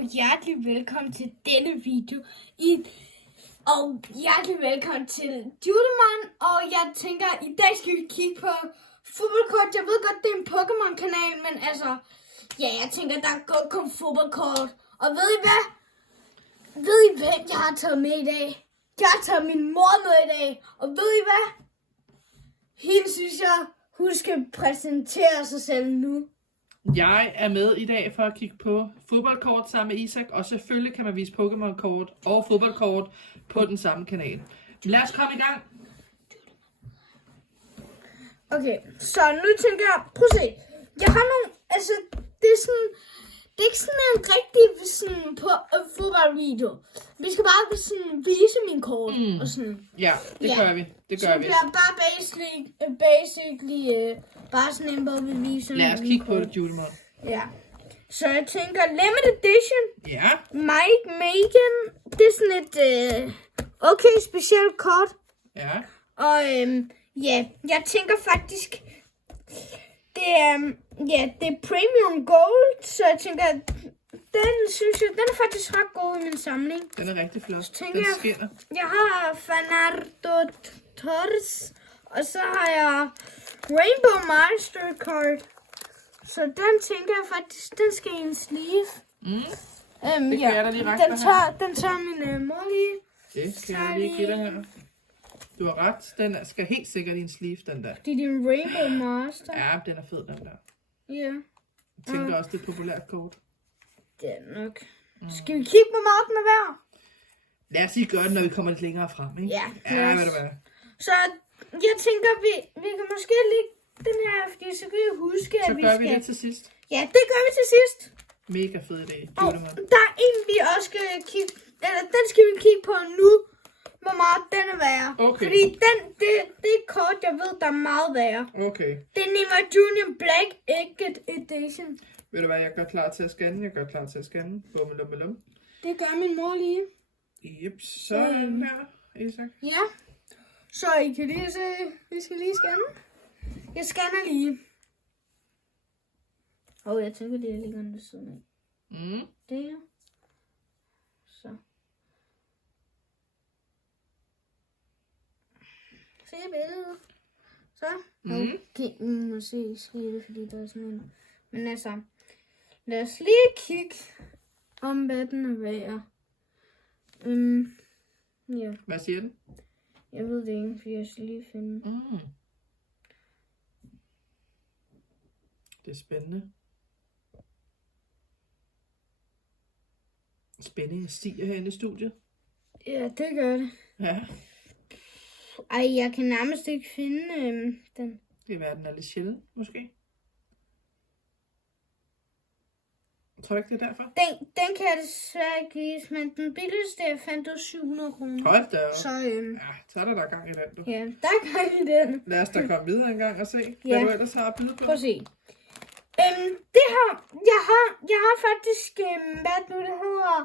og hjertelig velkommen til denne video. Og hjertelig velkommen til Julemon. Og jeg tænker, i dag skal vi kigge på fodboldkort. Jeg ved godt, det er en Pokémon-kanal, men altså, ja, jeg tænker, der er godt kun fodboldkort. Og ved I hvad? Ved I hvad, jeg har taget med i dag? Jeg har taget min mor med i dag. Og ved I hvad? Hende synes jeg, hun skal præsentere sig selv nu. Jeg er med i dag for at kigge på fodboldkort sammen med Isak, og selvfølgelig kan man vise Pokémon-kort og fodboldkort på den samme kanal. Lad os komme i gang. Okay, så nu tænker jeg, prøv at se. Jeg har nogle, altså, det er ikke sådan en rigtig sådan på fodboldvideo. Vi skal bare sådan vise min kort og sådan. Ja, det gør vi. Det gør så vi. Så det er bare basically bare sådan en, hvor vi viser. Lad os kigge på det, Julemon. Ja. Så jeg tænker, limited edition. Ja. Mike Megan. Det er sådan et okay specielt kort. Ja. Og ja, jeg tænker faktisk, det er premium gold, så jeg tænker, den synes jeg, den er faktisk ret god i min samling. Den er rigtig flot. Tænker Den skinner. Jeg har Fernando Torres, og så har jeg Rainbow Mastercard. Så den tænker jeg faktisk, den skal i en sleeve. Det kan jeg da lige række den tager min mor lige. Det skal jeg lige give dig her. Du har ret. Den skal helt sikkert i en sleeve, den der. Det er din Rainbow Master. Ja, den er fed, den der. Ja. Jeg tænker også, det er et populært kort. Det er nok. Skal vi kigge på meget med hver? Lad os lige gøre det, når vi kommer lidt længere frem, ikke? Ja. Ja, hvad det var. Så jeg tænker, vi kan måske lægge den her, fordi så kan jeg huske, Så at vi gør skal... vi det til sidst. Ja, det gør vi til sidst. Mega fed idé. Og der er en, vi også skal kigge... Eller den skal vi kigge på nu, hvor meget den er værd. Okay. Fordi det er et kort, jeg ved, der er meget værd. Okay. Det er Neymar Junior Black Egget Edition. Ved du hvad, jeg gør klar til at scanne. Bummelum. Det gør min mor lige. Jep, så er den her, Isak. Ja. Så I kan lige se, vi skal lige scanne. Jeg scanner lige. Jeg tænker, det er liggende ved siden af. Det her. Så. Se billedet. Så. Okay, vi må se skide, fordi der er sådan en. Men altså, lad os lige kigge, om hvad den er værd. Ja. Hvad siger den? Jeg ved det ikke, for jeg skal lige finde. Det er spændende. Spændingen stiger herinde i studiet. Ja, det gør det. Ja. Ej, jeg kan nærmest ikke finde den. Det er verden er lidt sjældent, måske. Tror du ikke, det er derfor? Den kan jeg desværre ikke vise, men den billigste, jeg fandt, det var 700 kroner. Hold da op. Så Ja, så er der gang i den, du. ja, der kan vi den. Lad os da komme videre en gang og se, hvad du ellers har at byde på. Prøv at se. Det her, jeg har faktisk, hvad nu det hedder,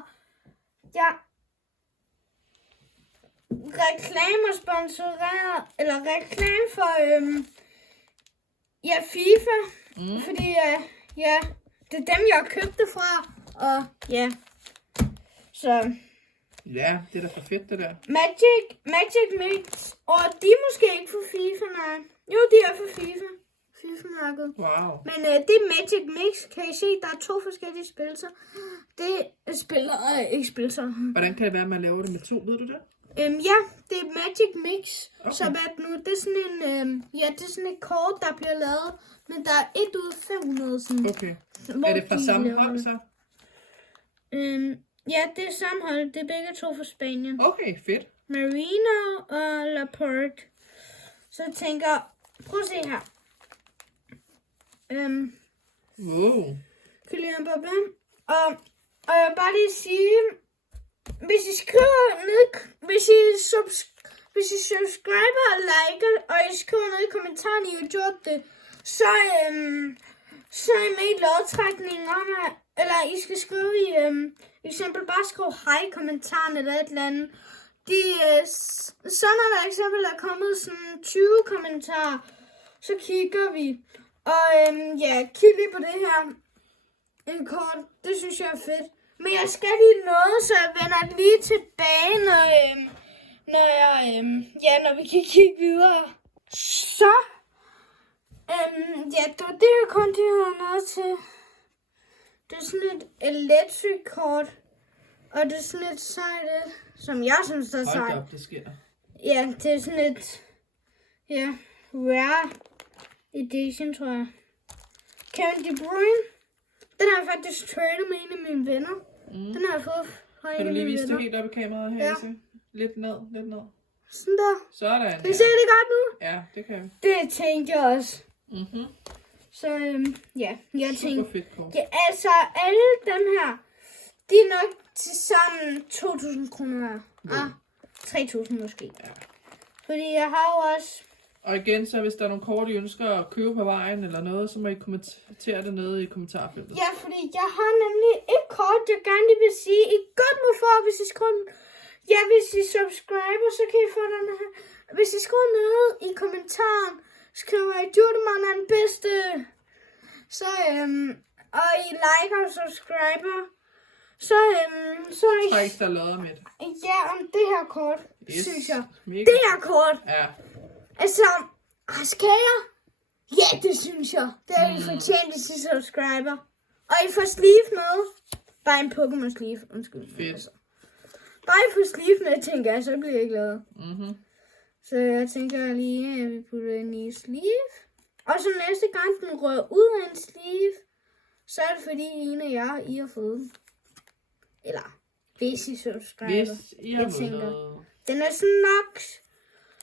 reklamer sponsoreret, eller reklame for, FIFA. Fordi, det er dem, jeg har købt det fra, og ja, så. Ja, det er da for fedt, det der. Magic Mix, og de er måske ikke for FIFA, nej. Jo, de er for FIFA. FIFA-mærket. Wow. Men det er Magic Mix, kan I se, der er 2 forskellige spilser. Det er ikke spilser. Hvordan kan det være, at man laver det med 2, ved du det? Ja, det er Magic Mix, Okay. så hvad nu, det er sådan en, det er sådan et kort, der bliver lavet, men der er 1 ud af 500 sådan. Okay. Er det fra samme hold så? Ja, det er samme hold, det er begge 2 fra Spanien. Okay, fedt. Marino og Laporte. Så jeg tænker, prøv at se her. Wow. Kylian Mbappé. Og jeg vil bare lige sige, hvis I skriver ned, hvis I subscriber og liker, og I skriver ned i kommentarerne, I har gjort det, så er I med i lodtrækningen om, eller I skal skrive i, eksempel bare skrive hej i kommentaren eller et eller andet. Så når der eksempel er kommet sådan 20 kommentarer, så kigger vi. Og kig lige på det her. En kort, det synes jeg er fedt. Men jeg skal lige noget, så jeg vender lige tilbage, når vi kan kigge videre. Så, det var det her kort, de har noget til. Det er sådan et electric kort, og det er sådan et sejt, som jeg synes, der er sejt. Hold op, det sker. Ja, det er sådan et, rare edition, tror jeg. Kevin De Bruyne. Den har jeg faktisk tradet med en af mine venner. Den har jeg fået fra en Kan af du lige mine vise det venner. helt op i kameraet her, Ja. Ise? Lidt ned, lidt ned. Sådan der. Sådan, Kan I se det godt nu? Ja, det kan vi. Det tænkte jeg også. Mhm. Så jeg tænkte, Super fedt kort. ja, altså alle dem her, de er nok til sammen 2.000 kroner her. Ah, 3.000 måske. Ja. Fordi jeg har jo også, Og igen, så hvis der er nogle kort, I ønsker at købe på vejen eller noget, så må I kommentere det nede i kommentarfeltet. ja, fordi jeg har nemlig et kort, jeg gerne lige vil sige, I godt må få, hvis I skriver, ja, hvis I subscriber, så kan I få den her. Hvis I skriver noget i kommentaren, skriver I, Jurtemann er den bedste. Så, og I liker og subscriber, så I, Træk der lodder med det. ja, om det her kort, Yes. synes jeg. Mega. Det her kort, Ja. altså, skal jeg? Ja, det synes jeg. Det har vi fortjent, hvis I subscriber. Og I får sleeve med. Bare en Pokémon sleeve, undskyld. Fedt. Altså. Bare I får sleeve med, tænker jeg, så bliver jeg glad. Mhm. Så jeg tænker lige, at vi putter den i sleeve. Og så næste gang den rører ud af en sleeve, så er det fordi en af jer, I har fået den. Eller hvis I subscriber. Hvis I har Jeg tænker. vundet. Den er sådan nok,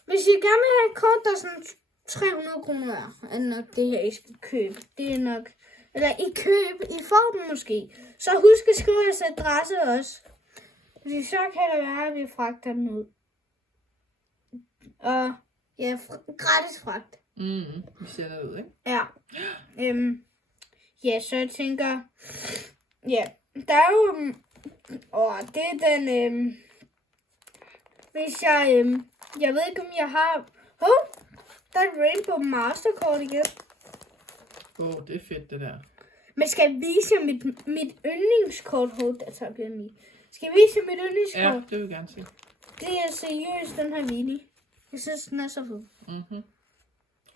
hvis I gerne vil have et kort, der er sådan 300 kroner værd, er det nok det her, I skal købe. Det er nok, eller I køb, I får den måske. Så husk at skrive jeres adresse også. Fordi så kan det være, at vi fragter den ud. Og ja, gratis fragt. Vi sætter det ud, ikke? Ja. Ja, så jeg tænker, ja, der er jo, det er den, hvis jeg ved ikke om jeg har, der er et Rainbow Mastercard igen. Det er fedt, det der. Men skal jeg vise jer mit yndlingskort? Der tager jeg lige. Skal jeg vise jer mit Ja, yndlingskort? det vil jeg gerne se. Det er seriøst, den her Willy. Jeg synes, den er så fed. Mhm.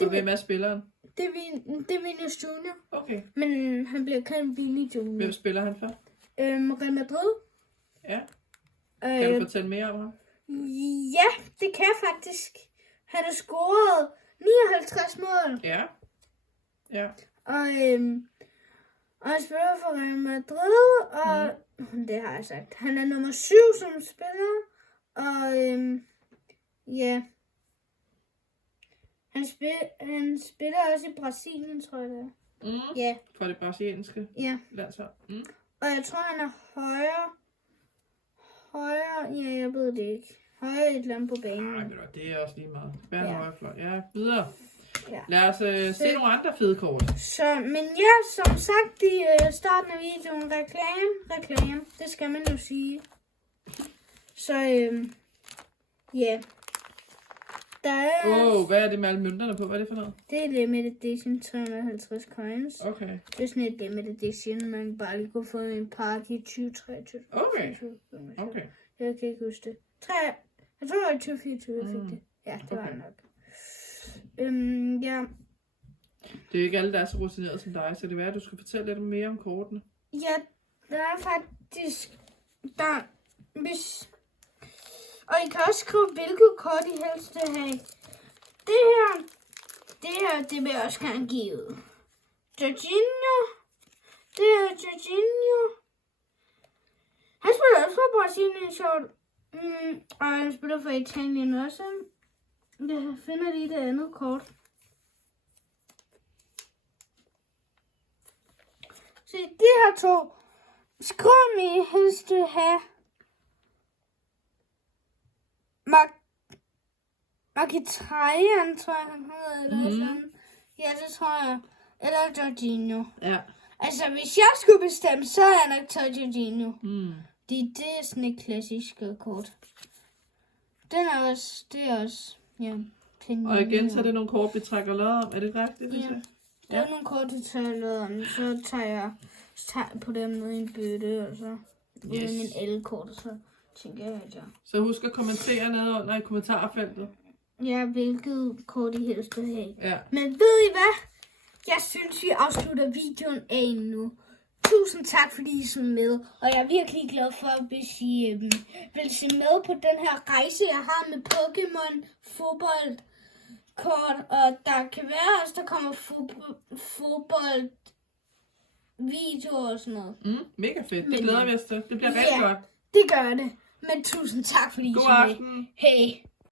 Og hvem er spilleren? Det er Vinicius Junior, Okay. men han bliver kaldt Willy Junior. Hvem spiller han for? Real Madrid. Ja. Kan du fortælle mere om ham? Ja, det kan jeg faktisk. Han har scoret 59 mål. Ja. Ja. Og han spiller for Real Madrid. Og det har jeg sagt. Han er nummer 7 som spiller. Og ja. Han spiller også i Brasilien, tror jeg det er. Ja. For det brasilianske Ja. landshold. Og jeg tror, han er højre, ja, jeg ved det ikke. Højre et eller andet på banen. Nej, det er også lige meget. Hvad er Ja. højrefløj? Ja, videre. Ja. Lad os se nogle andre fede kort. Så, men ja, som sagt i starten af videoen, reklame, det skal man jo sige. Så, ja. Der er, Hvad er det med alle mønterne på? Hvad er det for noget? det er limited edition 350 coins. Okay. Det er sådan et limited edition, man bare lige kunne få i en park i 2023. Okay. Jeg kan ikke huske det. Jeg tror, det var 2024, jeg fik det. Ja, det var Okay. det nok. Ja. Det er ikke alle, der er så rutineret som dig, så det er værd, at du skal fortælle lidt mere om kortene. Ja, der er faktisk... Og I kan også skrive, hvilket kort I helst vil have. Det her, det vil jeg også gerne give ud. Jorginho. Det er Jorginho. Han spiller også for Brasilien, sjovt. Og han spiller for Italien også. Jeg finder lige det andet kort. Se, de her to. Skriv om I helst vil have Mkhitaryan, tror jeg, han hedder, eller sådan. Ja, det tror jeg. Eller Jorginho. Ja. Altså, hvis jeg skulle bestemme, så er jeg nok taget Jorginho. Det er sådan et klassisk kort. Det er også, ja. Og igen, så er det nogle kort, vi trækker lod om. Er det rigtigt? Ja. Der er nogle kort, der tager noget om. Så tager jeg på dem ned i en bøtte, og så Yes. Yes. Uden en L-kort, så tænker jeg, at jeg... Så husk at kommentere nede under i kommentarfeltet. Ja, hvilket kort I helst vil have. Ja. Men ved I hvad? Jeg synes, vi afslutter videoen af nu. Tusind tak, fordi I så med. Og jeg er virkelig glad for, hvis I vil se med på den her rejse, jeg har med Pokémon fodboldkort. Og der kan være også, der kommer fodbold videoer og sådan noget. Mega fedt. Det glæder vi os til. Det bliver rigtig godt. Det gør det. Men tusind tak, fordi I så God med. aften. Hej.